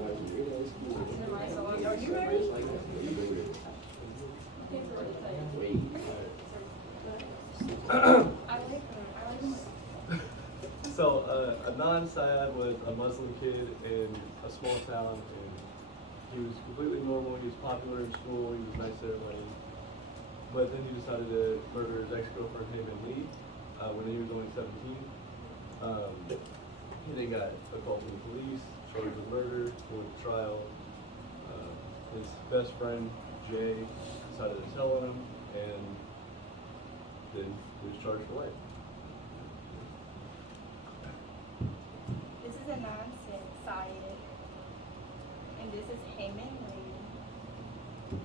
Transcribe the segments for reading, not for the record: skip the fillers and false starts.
Are you ready? So, Adnan Syed was a Muslim kid in a small town, and he was completely normal. He was popular in school. He was nice to everybody. But then he decided to murder his ex-girlfriend, named Lee, when he was only 17. He then got a call from the police, charged with murder, went to trial. His best friend, Jay, decided to tell on him, and then he was charged for life. This is a nonsense side, and this is Heyman Lee.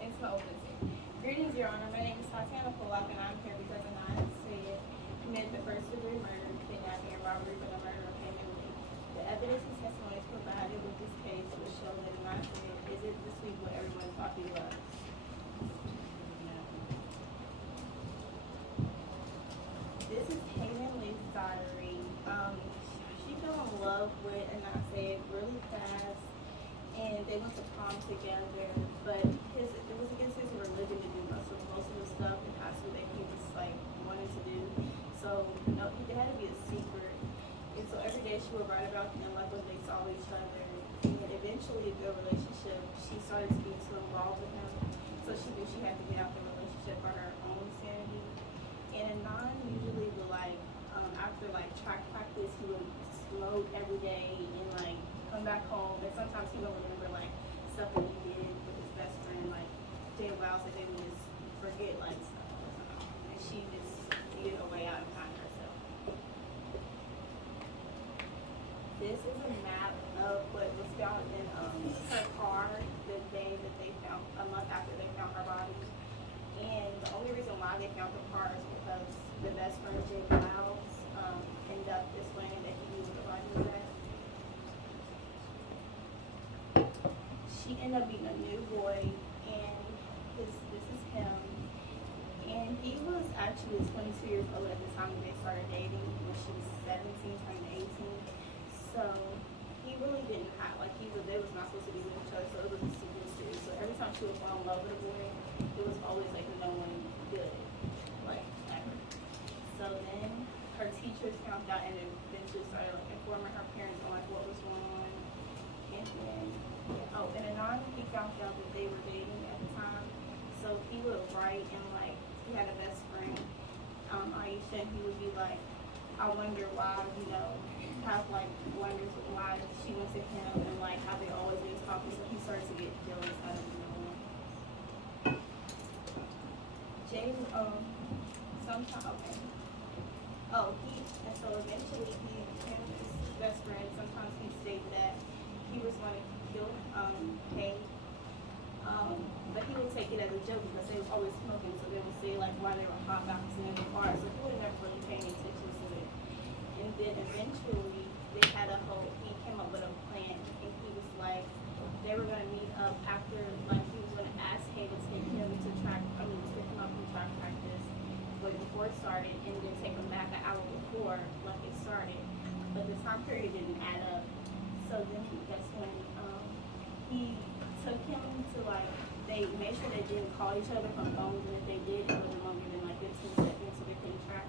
It's my open thing. Greetings, Your Honor. My name is Tatyana, and I'm here because Anon said committed the first degree murder, kidnapping, and robbery for the murder of Heyman Lee. The evidence and testimonies provided with this case will show that Anon said, is it this week what everyone thought he was? This is Heyman Lee's diary. She fell in love with Anon said really fast, and they went to prom together, but it was against his religion to do most of the stuff in high school that he was like wanted to do. So no, it had to be a secret. And so every day she would write about them like when they saw each other. And eventually their relationship, she started to be too involved with him. So she knew she had to get out the relationship for her own sanity. And Anon usually would after track practice, he would smoke every day and come back home. And sometimes he would remember stuff that he did with his best friend, Jay Wiles, that they would just forget stuff. And she just needed a way out and find herself. This is a map of what was found in her car the day that they found, a month after they found her body. And the only reason why they found the car is because the best friend, Jay Wiles, ended up explaining that he knew where the body was at. She ended up meeting a new boy, and this is him. And he was actually 22 years old at the time that they started dating, when she was 17, turning 18. So he really didn't have, they was not supposed to be with each other, so it was super mysterious. So every time she would fall in love with a boy, it was always no one good, ever. So then her teachers found out, and eventually started informing her parents on what was going on. And then, and Anon, he found out that they were dating at the time. So he would write, and he had a best friend, Aisha, and he would be I wonder why, have wonders why she went to him, and how they always been talking. So he started to get jealous out of Jay, sometime, okay. And so eventually him and his best friend, sometimes he stated that he was going to kill Kay. But he would take it as a joke because they were always smoking, so they would say why they were hot bouncing in the car, so he would never really pay any attention to it. And then eventually he came up with a plan, and he was they were going to meet up after, he was going to ask Kay to take him to pick him up from track practice, but before it started, and then take him back an hour before, it started. But the time period didn't add up. So then that's when he took him to they made sure they didn't call each other from phones, and if they did, it wasn't longer than 15 seconds, so they couldn't track.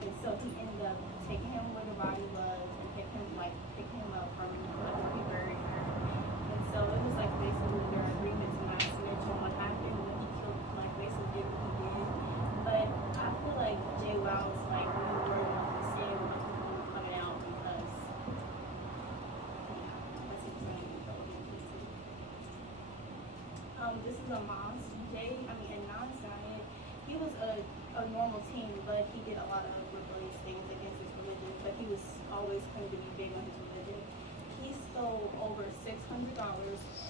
And so he ended up taking him where the body was, and picking him up from he buried her. And so it was basically their agreement to not snitch on what happened when he killed, basically did what he did. But I feel Jay Wiles really worried about the saying when people were coming out, because that's his name. This is a mosque. And non-Zion, he was a normal teen, but he did a lot of rebellious things against his religion, but he was always claimed to be big on his religion. He stole over $600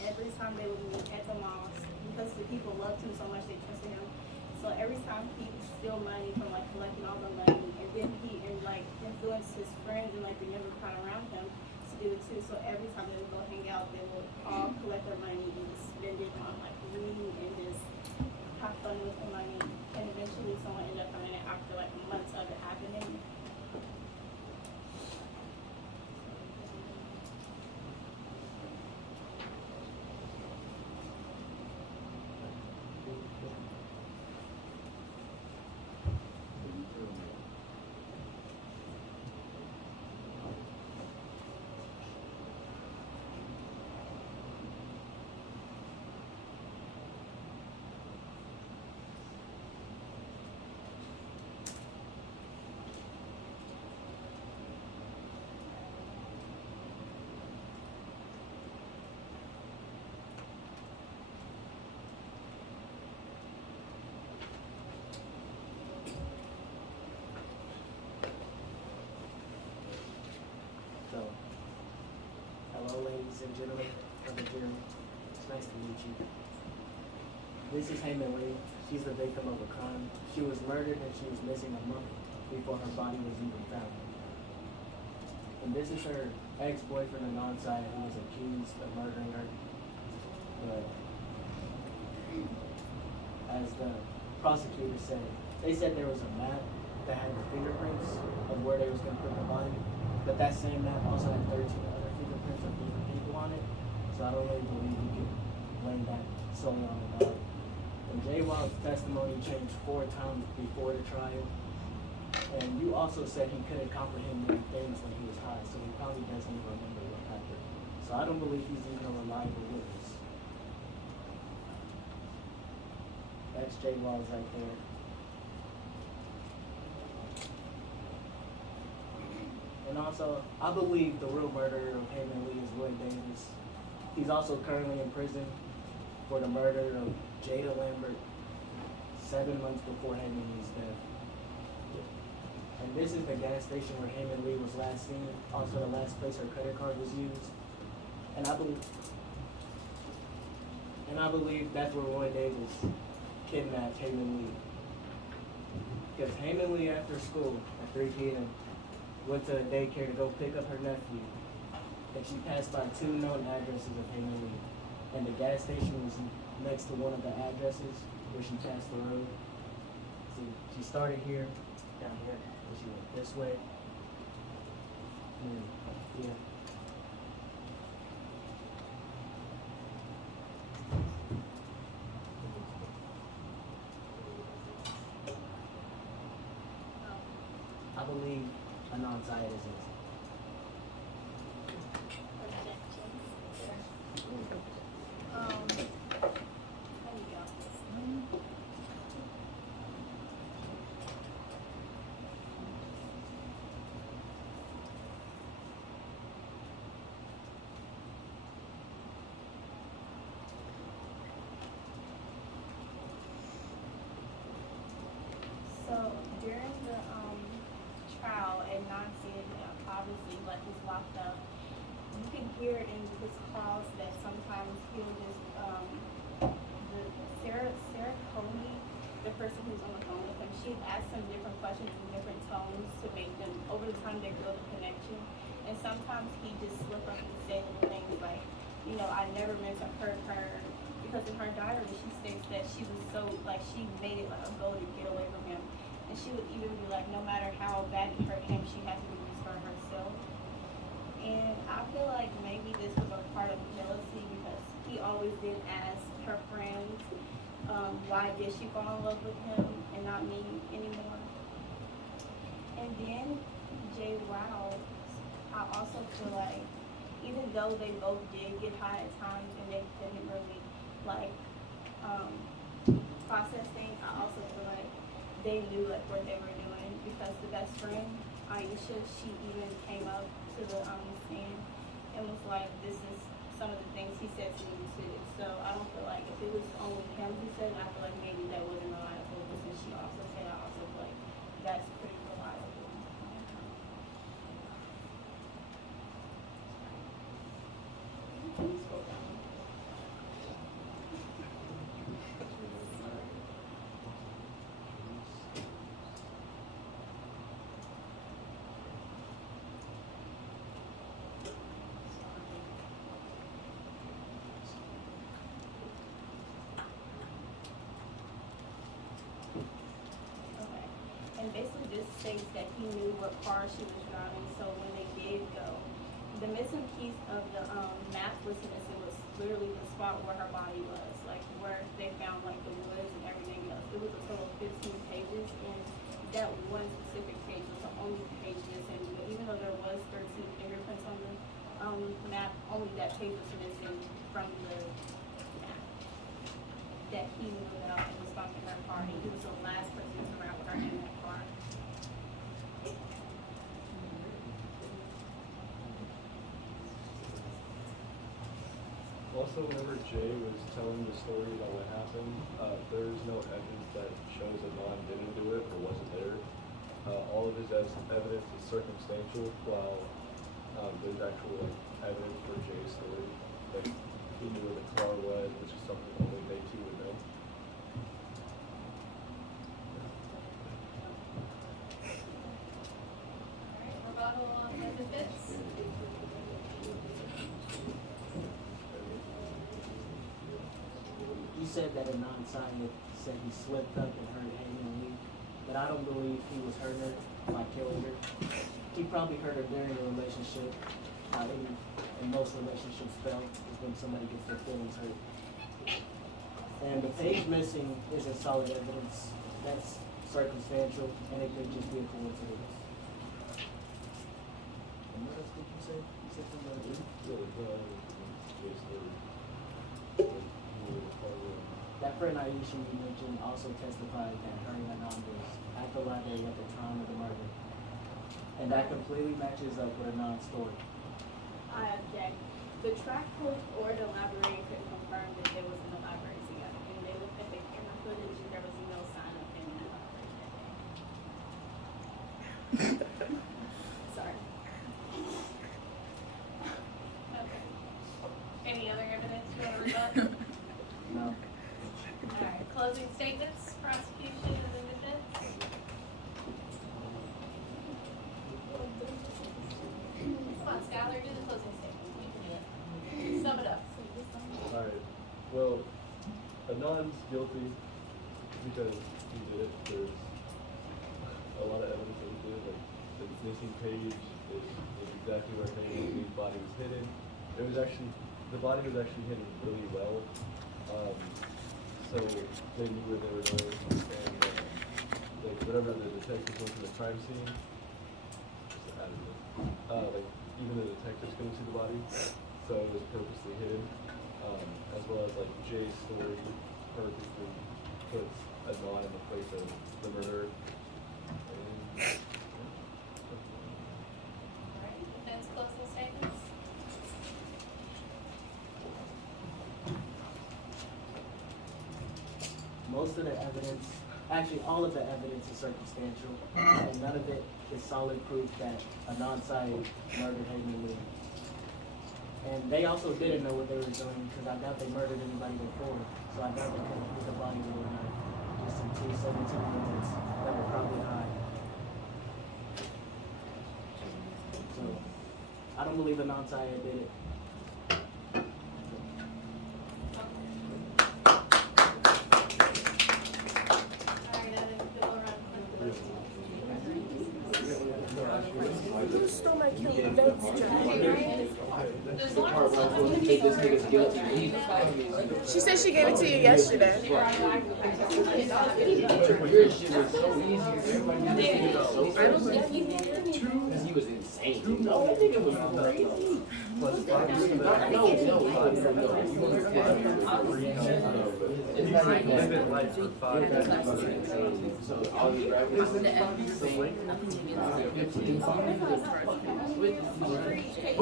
every time they would meet at the mosque, because the people loved him so much they trusted him. So every time he would steal money from collecting all the money, and then he influenced his friends and the younger crowd around him to do it too. So every time they would go hang out, they would all collect their money and just spend it on weed and just have fun with the money. And eventually someone ended up finding it after months of it happening. Hello, ladies and gentlemen. Brother Jeremy. It's nice to meet you. This is Heyman Lee. She's the victim of a crime. She was murdered and she was missing a month before her body was even found. And this is her ex-boyfriend, Alongside, who was accused of murdering her. But as the prosecutor said, they said there was a map that had the fingerprints of where they was going to put the body. But that same map also had 13 other fingerprints of different people on it. So I don't really believe you can blame that solely on the dog. And Jay Wild's testimony changed 4 times before the trial. And you also said he couldn't comprehend many things when he was high, so he probably doesn't even remember what happened. So I don't believe he's even a reliable witness. That's Jay Wild's right there. And also, I believe the real murderer of Heyman Lee is Roy Davis. He's also currently in prison for the murder of Jada Lambert 7 months before Heyman Lee's death. And this is the gas station where Heyman Lee was last seen, also the last place her credit card was used. And I believe that's where Roy Davis kidnapped Heyman Lee. Because Heyman Lee, after school at 3 p.m., went to a daycare to go pick up her nephew. And she passed by 2 known addresses of Heyman Lee. And the gas station was next to one of the addresses where she passed the road. So she started here, down here, and she went this way. And yeah. I believe a non-scientist is innocent. There you go. So during the trial at Nancy, obviously like he's locked up, you can hear it in his calls that sometimes he'll just the Sarah Coney, the person who's on the phone with him, she'd ask him different questions in different tones to make them over the time they build a connection. And sometimes he just slip up and say little things like, you know, I never meant to hurt her, because in her diary she states that she was so like she made it like a goal to get away from him. And she would even be like, no matter how bad it hurt him, she had to do this for herself. And I feel like maybe this was a part of jealousy, because he always did ask her friends, why did she fall in love with him and not me anymore? And then Jay Wow, I also feel like even though they both did get high at times and they couldn't really like process things, I also feel like they knew like what they were doing, because the best friend, Aisha, she even came up to the stand and was like, this is some of the things he said to me too. So I don't feel like if it was only him who said it, I feel like maybe that wasn't reliable, but since she also said, I also feel like that's pretty reliable. Please go down. Okay. And basically this states that he knew what car she was driving, so when they did go, the missing piece of the map was missing, was literally the spot where her body was, like where they found like the woods and everything else. It was a total of 15 pages, and that one specific page was the only page missing. But even though there was 13 fingerprints on the map, only that page was missing from the map that he knew about and was found in her car. And he was the last person to ride with her in that car. Also, whenever Jay was telling the story about what happened, there's no evidence that shows that Lon didn't do it or wasn't there. All of his evidence is circumstantial, while there's actual evidence for Jay's he knew where the car was, which is something only they two would know. Rebuttal on the defense. You said that a non-scientist said he slipped up and hurt Hayden and Lee, but I don't believe he was hurt her by killing her. He probably hurt her during a relationship. How in most relationships fail is when somebody gets their feelings hurt. And the page missing isn't solid evidence. That's circumstantial, and it could just be a coincidence. And what else did you say? You said something like that friend Aisha you mentioned also testified that her and Anand was at the library at the time of the murder. And that completely matches up with Anand's story. I object. The track coach or the librarian couldn't confirm that they was in the library together. And they looked at the camera footage and there was no sign of him in the library that day. Sorry. Okay. Any other evidence you want to rebut? No. Alright, closing statements, prosecution and the defense. Come on, Skyeler, do the closing statement. You can do it. Sum it up. Alright, well, Anand's guilty because he did it. There's a lot of evidence that he did. Like, the missing page is exactly where Hayden's body was hidden. The body was actually hidden really well. So they knew where they were going, and like whenever the detectives went to the crime scene, just added it. Like even the detectives couldn't see the body, so it was purposely hidden. As well as like Jay's story perfectly puts Adnan in the place of the murderer. And, Alright, defense closing statements. Most of the evidence, actually all of the evidence is circumstantial, and none of it is solid proof that a non-scientist murdered Hayden and Lee. And they also didn't know what they were doing because I doubt they murdered anybody before, so I doubt they couldn't put the body overnight. Just some 217 minutes that were probably high. So I don't believe a non-scientist did it. You stole my Kelly Bates She said she gave it to you yesterday. He was insane. No, I think it was crazy.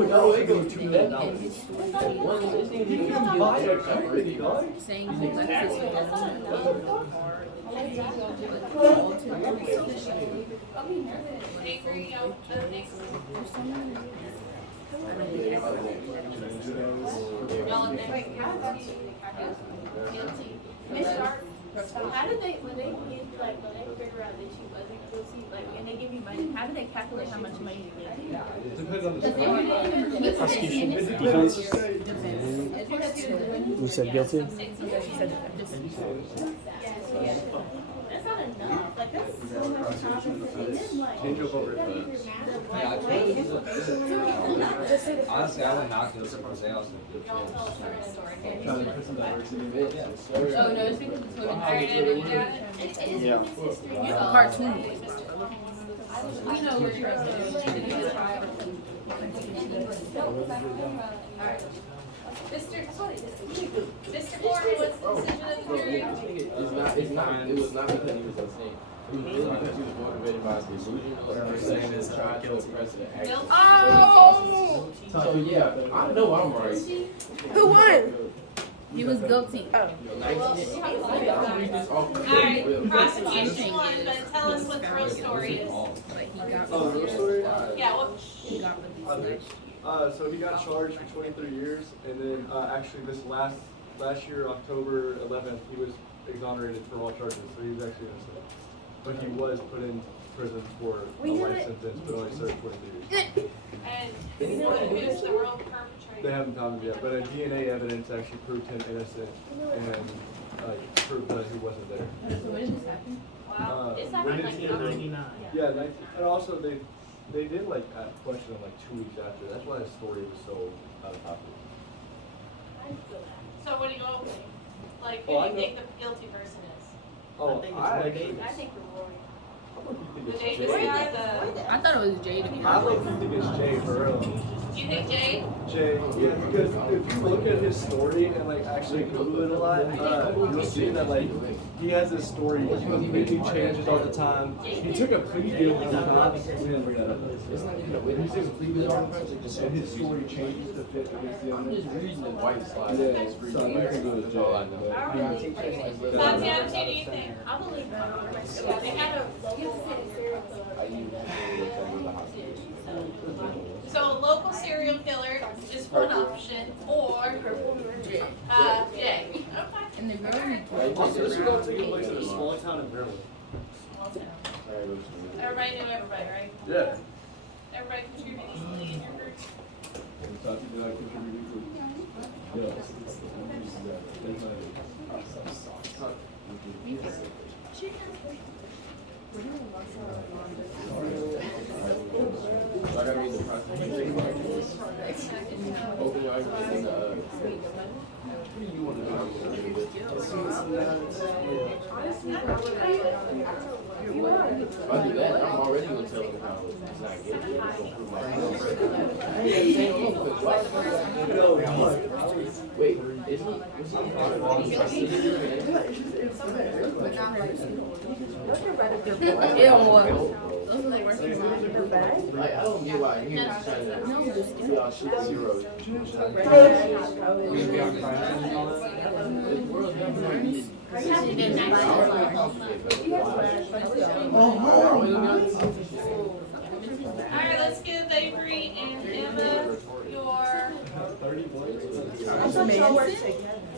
No, it goes to that. Saying he left his phone Avery, next. Y'all next. Guilty. Miss Sharp, how did they, when they figure out that she wasn't guilty, like, and they give you money, how do they calculate how much money to give you? it depends on the Prosecution, defense. You said guilty? That's not enough, like, that's so much time and then, like, change up over Honestly, I would not go to Jose. I was Y'all tell us the story. trying to put some diversity in it. Oh, no, it's because it's women. Alright, Andrew, you got it? Yeah. cartoon. We know where you're at. Alright. Mr. Gordon, what's the decision of the jury? It was not because he was insane. It was really because he was motivated by his delusional or saying this trying to oppress the action. Oh! So yeah, I know I'm right. Who won? He was guilty. Oh. I'll read this off. Alright, prosecution won, but tell us what the real story is. Like he got Oh, the real story? Yeah, what? he got released last year. So he got charged for 23 years, and then actually this last year, October 11th, he was exonerated for all charges, so he was actually innocent. But he was put in prison for a life sentence, but only served 23 years. And who's the real perpetrator? They haven't found him yet, but DNA evidence actually proved him innocent and proved that he wasn't there. When did this happen? Wow. It's when happened did like he- 99. Yeah, and also they did like question him like 2 weeks after. That's why his story was so out of pocket. So what are you hoping? Like, who Oh, do I you know- think the guilty person is? Oh, think it's I Roy actually. Davis. I think for Rory. I don't think The it's Davis Jay. guy, the, I thought it was Jay to be I honest. don't think it's Jay for real. you think Jay? Jay, yeah, because if you look at his story and like actually Google it a lot, you'll see that like he has this story completely changes all the time. He took a plea deal one time. We didn't bring that up. It's not even a witness. He took a plea deal on and his story changes to fit against the I'm other. just reading the white slide. Yeah, That's so you can go to That's all I know. jail. Tatyana, who do you think? I believe Yeah, they had a local, I usually go to the hospital. so a local serial killer is one option, or, Jay. Okay. And the girl who Also, this was all taking place in a small town in Maryland. Small town. Everybody knew everybody, right? Yeah. Everybody contributed equally in your group? So I gotta read the prosecution. Open your eyes and what do you want to do? If I do that, I'm already gonna tell them how it's not guilty. I'm gonna prove my point. Wait, is he? Ew, those are the worst ones. Like, I don't get why he was trying to do all superheroes. The world's never gonna be. Alright, let's give Avery and Emma your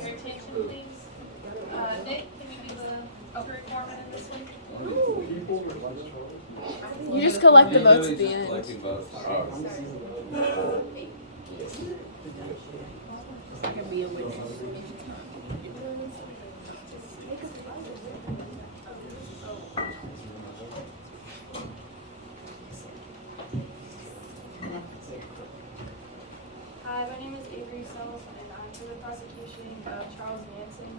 attention, please. Nick, can you do the jury foreman in this one? You just collect the votes at the end. I can be a witness. Hi, my name is Avery Self, and I'm for the prosecution of Charles Manson.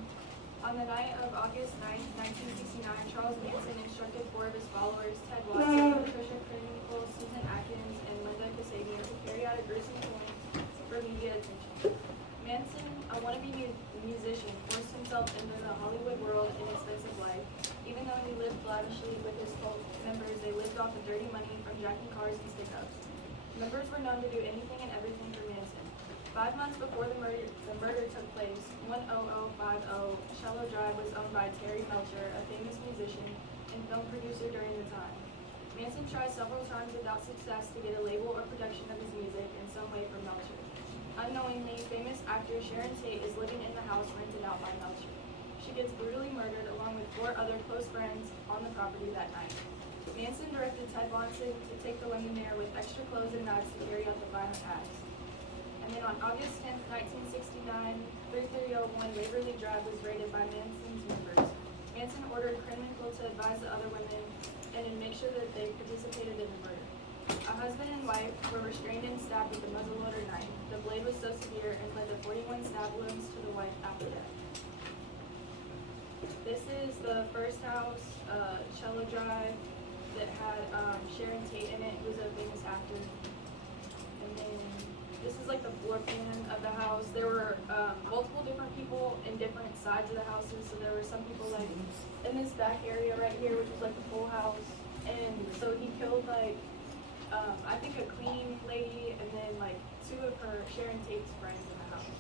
On the night of August 9, 1969, Charles Manson instructed four of his followers, Ted Watson, Patricia Krenwinkel, Susan Atkins, and Linda Kasabian, to carry out a gruesome killing for media attention. Manson, a wannabe musician, forced himself into the Hollywood world in expensive life. Even though he lived lavishly with his cult members, they lived off the dirty money from jacking cars and stick-ups. Members were known to do anything and everything for Manson. 5 months before the murder took place, 10050 Shallow Drive was owned by Terry Melcher, a famous musician and film producer during the time. Manson tried several times without success to get a label or production of his music in some way from Melcher. Unknowingly, famous actor Sharon Tate is living in the house rented out by Melcher. She gets brutally murdered along with 4 other close friends on the property that night. Manson directed Ted Watson to take the women there with extra clothes and knives to carry out the violent acts. And then on August 10, 1969, 3301 Waverly Drive was raided by Manson's members. Manson ordered Krenwinkel to advise the other women and to make sure that they participated in the murder. A husband and wife were restrained and stabbed with a muzzleloader knife. The blade was so severe and led to 41 stab wounds to the wife after death. This is the first house, Cello Drive, that had Sharon Tate in it, who was a famous actor. And then this is like the floor plan of the house. There were multiple different people in different sides of the houses. So there were some people like in this back area right here, which was like the full house. And so he killed like, I think a cleaning lady and then like 2 of her Sharon Tate's friends in the house.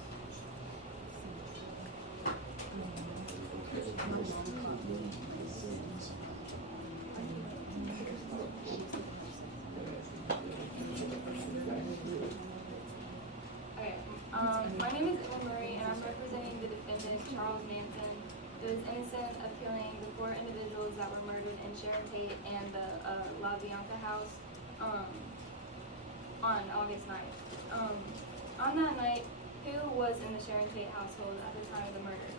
Charles Manson, who is innocent of killing the 4 individuals that were murdered in Sharon Tate and the La Bianca house on August 9th. On that night, who was in the Sharon Tate household at the time of the murder?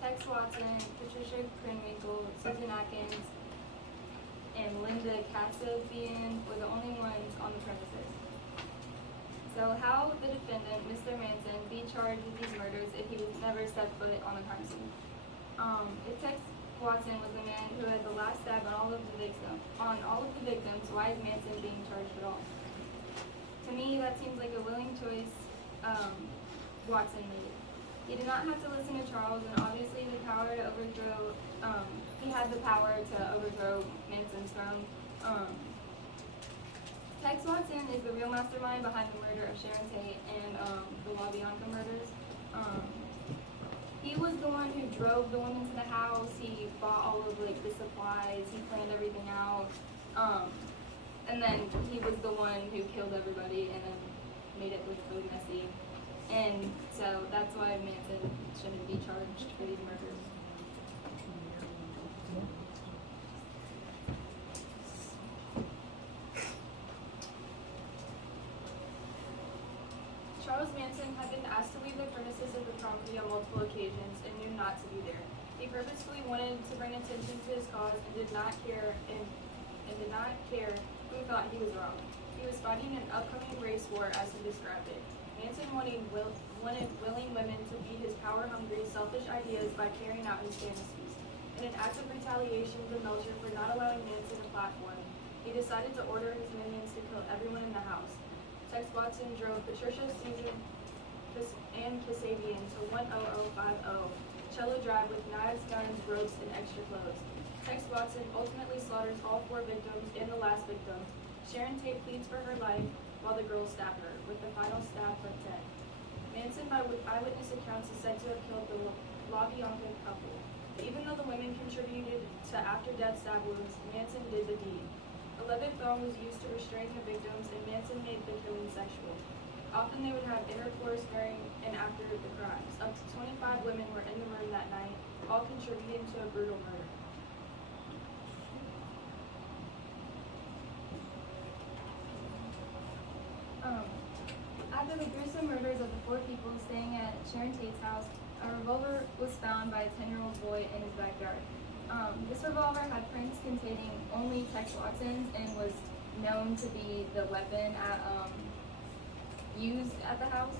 Tex Watson, Patricia Krenwinkel, Susan Atkins, and Linda Kasabian were the only ones on the premises. So how the defendant, Mr. Manson, be charged with these murders if he never stepped foot on the crime scene? If Tex Watson was the man who had the last stab on all of the victims, why is Manson being charged at all? To me, that seems like a willing choice Watson made. He did not have to listen to Charles, and obviously he had the power to overthrow Manson's throne. Tex Watson is the real mastermind behind the murder of Sharon Tate and the La Bianca murders. He was the one who drove the women to the house. He bought all of the supplies. He planned everything out. And then he was the one who killed everybody and then made it look really messy. And so that's why Manson shouldn't be charged for these murders. Charles Manson had been asked to leave the premises of the property on multiple occasions and knew not to be there. He purposefully wanted to bring attention to his cause and did not care who thought he was wrong. He was fighting an upcoming race war, as he described it. Manson wanted willing women to feed his power-hungry, selfish ideas by carrying out his fantasies. In an act of retaliation to Melcher for not allowing Manson a platform, he decided to order his minions to kill everyone in the house. Tex Watson drove Patricia, Susan, and Kasabian to 10050 Cello Drive with knives, guns, ropes, and extra clothes. Tex Watson ultimately slaughters all 4 victims and the last victim. Sharon Tate pleads for her life while the girls stab her, with the final stab but dead. Manson, by eyewitness accounts, is said to have killed the La Bianca couple. Even though the women contributed to after-death stab wounds, Manson did the deed. A leaded thong was used to restrain the victims, and Manson made the killing sexual. Often they would have intercourse during and after the crimes. Up to 25 women were in the room that night, all contributing to a brutal murder. After the gruesome murders of the 4 people staying at Sharon Tate's house, a revolver was found by a 10-year-old boy in his backyard. This revolver had prints containing only Tex Watson's and was known to be the weapon used at the house.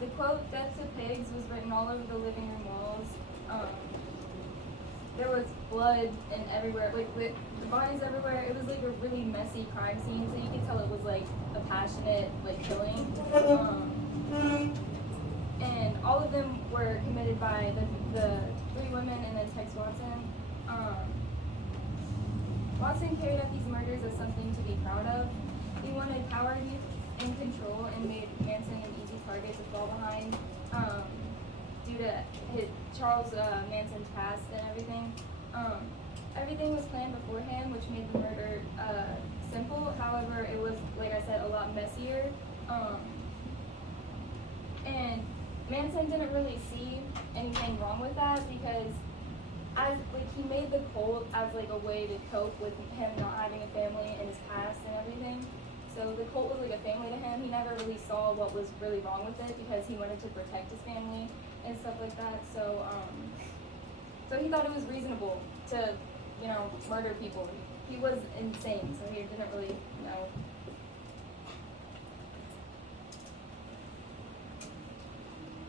The quote, "Death to pigs," was written all over the living room walls. There was blood and everywhere, the bodies everywhere. It was a really messy crime scene, so you could tell it was a passionate killing. And all of them were committed by the 3 women and then Tex Watson. Watson carried out these murders as something to be proud of. He wanted power and control and made Manson an easy target to fall behind due to Charles Manson's past and everything. Everything was planned beforehand, which made the murder simple. However, it was, like I said, a lot messier. And Manson didn't really see anything wrong with that because he made the cult as a way to cope with him not having a family and his past and everything. So the cult was like a family to him. He never really saw what was really wrong with it because he wanted to protect his family and stuff like that. So he thought it was reasonable to, murder people. He was insane, so he didn't really know.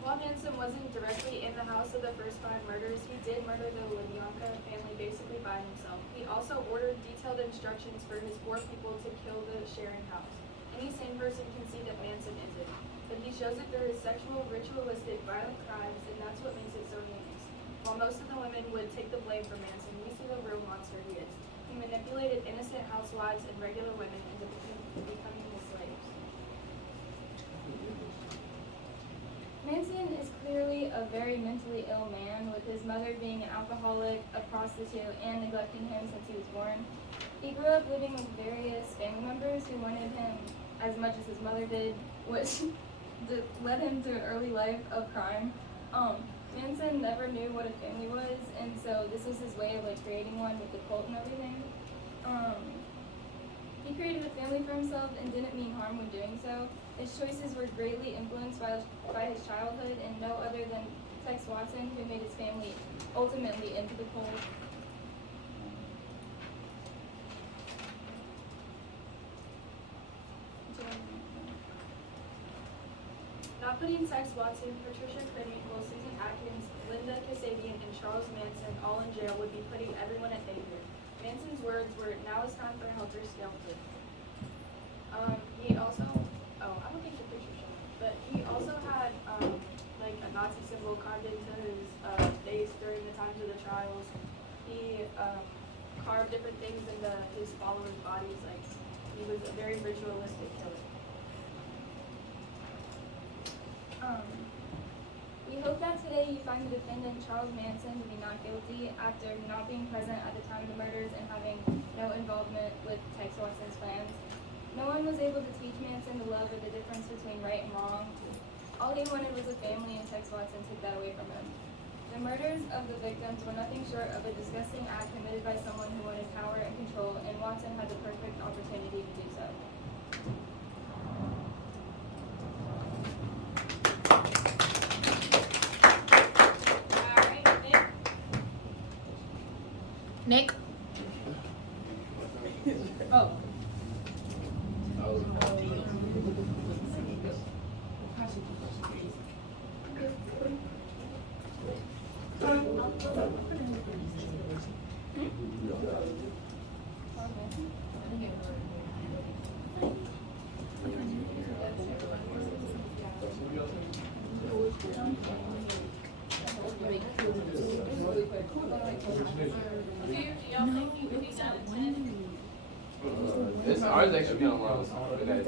While Manson wasn't directly in the house of the first 5 murders, he did murder the La Bianca family basically by himself. He also ordered detailed instructions for his 4 people to kill the Sharon house. Any sane person can see that Manson isn't, but he shows it through his sexual, ritualistic, violent crimes, and that's what makes it so heinous. While most of the women would take the blame for Manson, we see the real monster he is. He manipulated innocent housewives and regular women into becoming his slaves. Manson is clearly a very mentally ill man, with his mother being an alcoholic, a prostitute, and neglecting him since he was born. He grew up living with various family members who wanted him as much as his mother did, which led him to an early life of crime. Manson never knew what a family was, and so this was his way of like creating one with the cult and everything. He created a family for himself and didn't mean harm when doing so. His choices were greatly influenced by his childhood, and no other than Tex Watson, who made his family ultimately into the cult. Not putting Tex Watson, Patricia Krenwinkel, Susan Atkins, Linda Kasabian, and Charles Manson all in jail would be putting everyone at danger. Manson's words were, "Now it's time for Helter Skelter." He also, I don't think the picture showed, but he also had like a Nazi symbol carved into his face during the times of the trials. He carved different things into his followers' bodies. Like he was a very ritualistic killer. We hope that today you find the defendant, Charles Manson, to be not guilty after not being present at the time of the murders and having no involvement with Tex Watson's plans. No one was able to teach Manson the love or the difference between right and wrong. All he wanted was a family, and Tex Watson took that away from him. The murders of the victims were nothing short of a disgusting act committed by someone who wanted power and control, and Watson had the perfect opportunity to do so. Nick? Oh. It's ours actually be online. Good at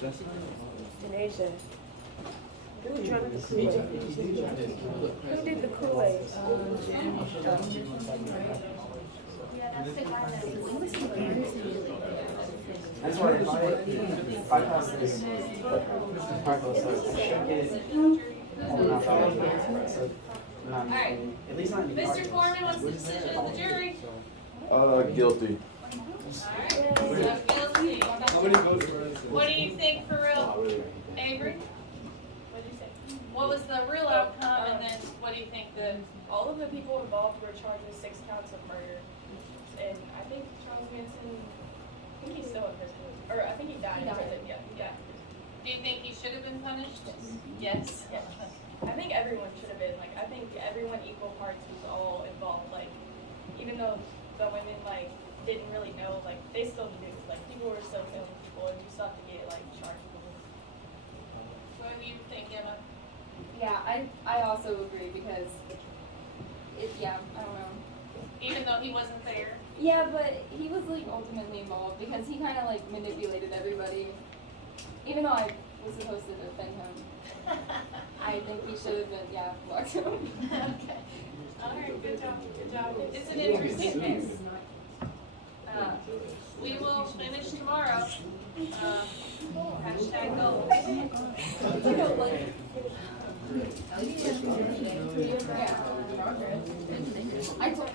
such Denasia, who drank the Kool-Aid? Who did the Kool-Aid? Yeah, that's the guy that That's why if I pass this particle, so I should get Alright. at least not Mr. Foreman, what's the decision of the jury? guilty. Alright, so guilty. How many votes were in? What do you think for real, Avery? What did you say? What was the real outcome, and then what do you think the, All of the people involved were charged with 6 counts of murder. And I think Charles Manson, I think he's still in prison. Or I think he died in prison. Yeah. do you think he should have been punished? Yes. Yes. I think everyone should have been. Like, I think everyone equal parts was all involved. Like, even though the women, like, didn't really know, like, they still knew. Like, people were still killing people, and you still have to get, like, charged with it. What do you think, Emma? Yeah, I also agree because I don't know. Even though he wasn't there? Yeah, but he was like ultimately involved because he kind of like manipulated everybody. Even though I was supposed to defend him, I think he should have been, locked up. Okay. Alright, good job. It's an interesting case. We will finish tomorrow. Hashtag goals. I told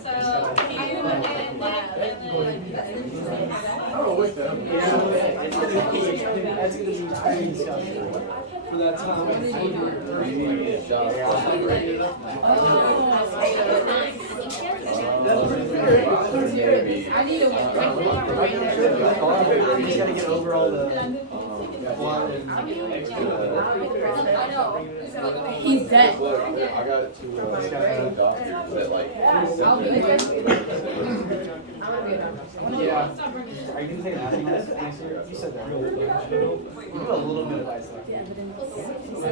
So, you and Nick and Oh, with them. That's gonna be highly disgusting. For that time. I need a You just gotta get over all the blood and He's dead. I got it to doctor that like. I'll be there. yeah. Are you gonna take an antibiotic? You said that. You do a little bit of ice. The evidence. We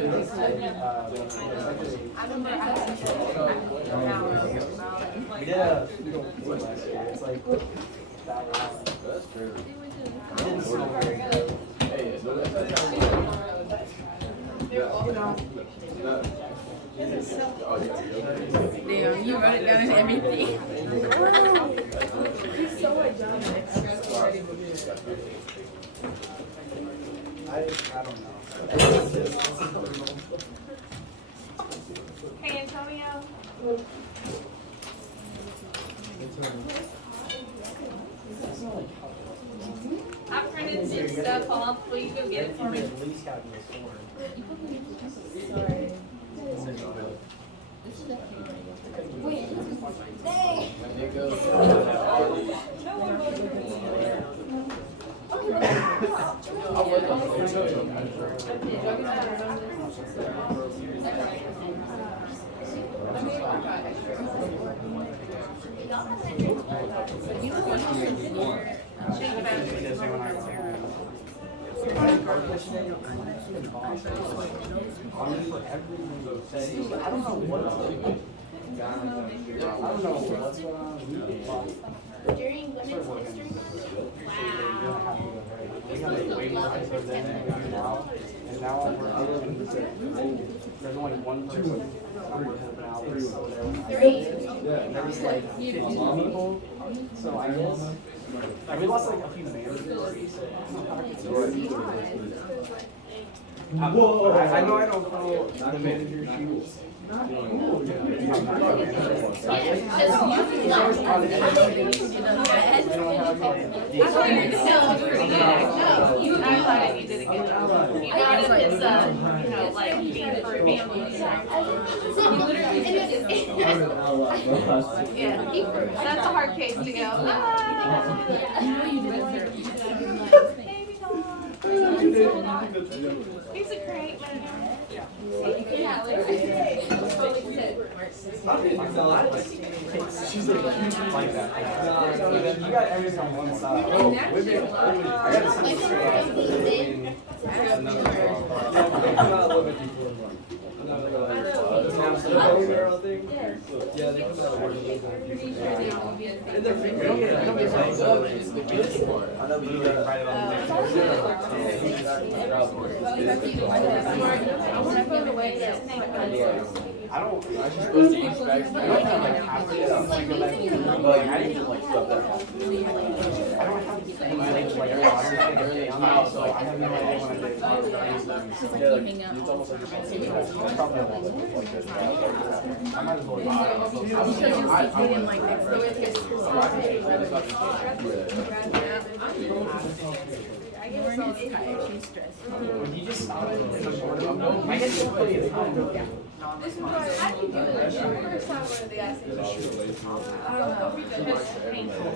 did a field day last year. It's like that long. That's true. It didn't snow very good. Hey, so that's Damn, you wrote it down and everything. I don't know. Hey, Antonio. I printed some stuff off, will you go get it for me? At least have your sword. I don't know what's going on. During Women's History Month. We have way more people than now, and now there's only one person. I'm working now. There was like 50 people, so I guess we lost like a few managers. I know I don't follow the manager's shoes. I'm not the manager. So I guess I thought you did a good job. You got it, it's like being for family. Yeah, that's a hard case to go. He's a great man. She's like that. You got everything on one side. I got something straight Yeah, they come out I don't. I'm supposed to use bags. I don't have to go back. I didn't like stuff that. I don't have like water thing on my, so I have no idea when I Hang out. probably like this. I might as well. Because you didn't like next Lauren is tired. She's stressed. When you just I guess you play it. This is why I can do it. First time one of the athletes. I don't know, it's painful.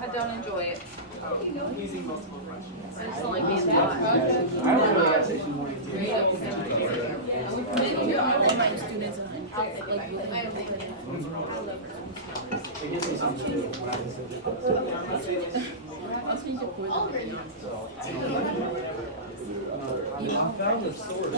I don't enjoy it. Using multiple questions. I just don't like being bad. I don't really have sexual orientation. All my students are like It gives me something to do when I was I'll change it for them. I found the source.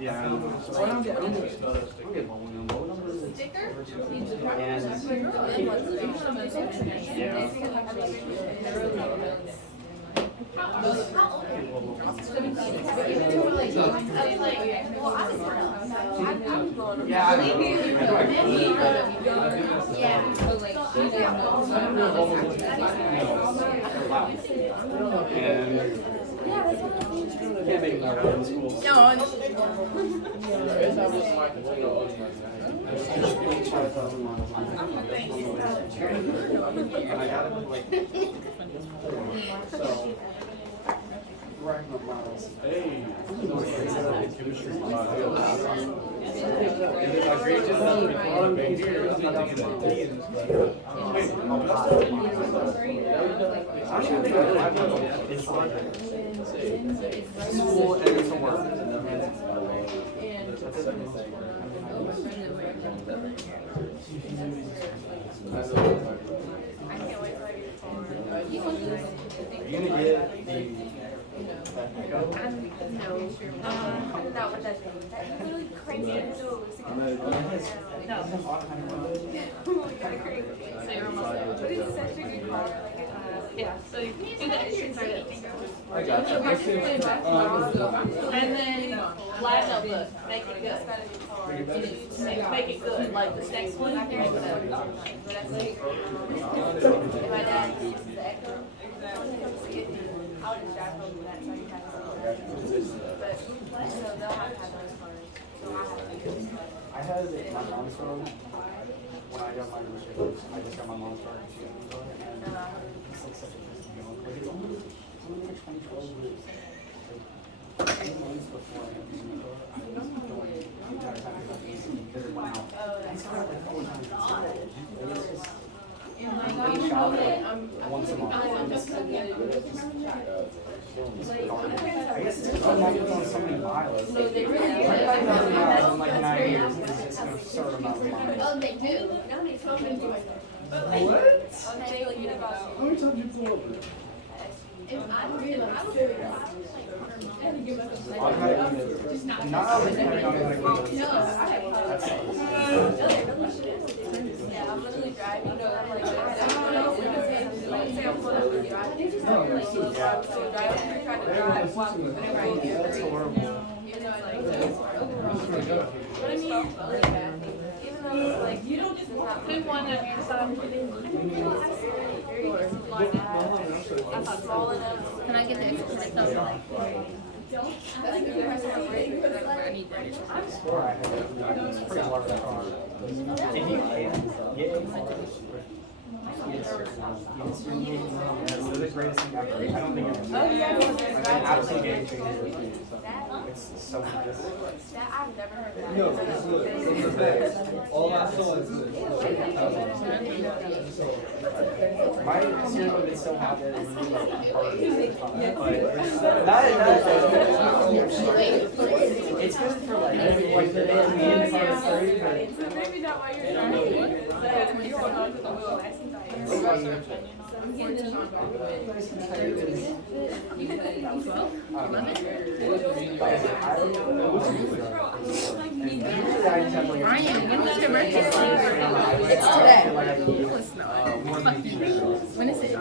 Yeah, I don't know. So I don't get bowling. What number is it? Can't make that in school. Hey. School and it's a work. I can't wait till I get taller. Are you gonna get the echo? No, but that's literally crazy to do. So you're almost there. But it's such a good car. Yeah, so you do that, you can start it. I got you. And then line up, look, make it good. Make it good, like this next one, here's the. My dad uses the Echo. I'll just drive over that so you have to. But so they'll have to have those cars. So I have to. I had my mom's car when I got my restrictions. I just got my mom's car and she had my car, and it's like such a good deal. Like it's only like 2012 years. Like 8 months before I got the new car, I was going the entire time I got the AC because it went out. I started like 4 times. Like it's just. I shop like once a month. I guess it's because I'm not doing so many miles. Like, if I got 1,000 miles in like 9 years, it's just an absurd amount of miles. Oh, they do. What? Okay, like you about. How many times you pull over? Not all the depending on like what it is. That's Yeah, I'm literally driving. I'm like, I don't know. Say I'm pulling up with you. I just like, so driving. Trying to drive. Whatever I do. That's horrible. You know, like, but I mean, even though it's like, you don't just not. Who won that song? I'm small enough. Can I get the extra credit though? Or I had a pretty large car. If you can get in cars, it's the greatest thing ever. I don't think it's like an absolute game changer. It's so much just. That I've never heard that. No, it's look. All I saw is this. My cereal they still have it. It's like it's good for like the inside of story, but So maybe not while you're driving. You're on to the wheel. I'm getting this on. Ryan, when is your birthday? It's today. When is it?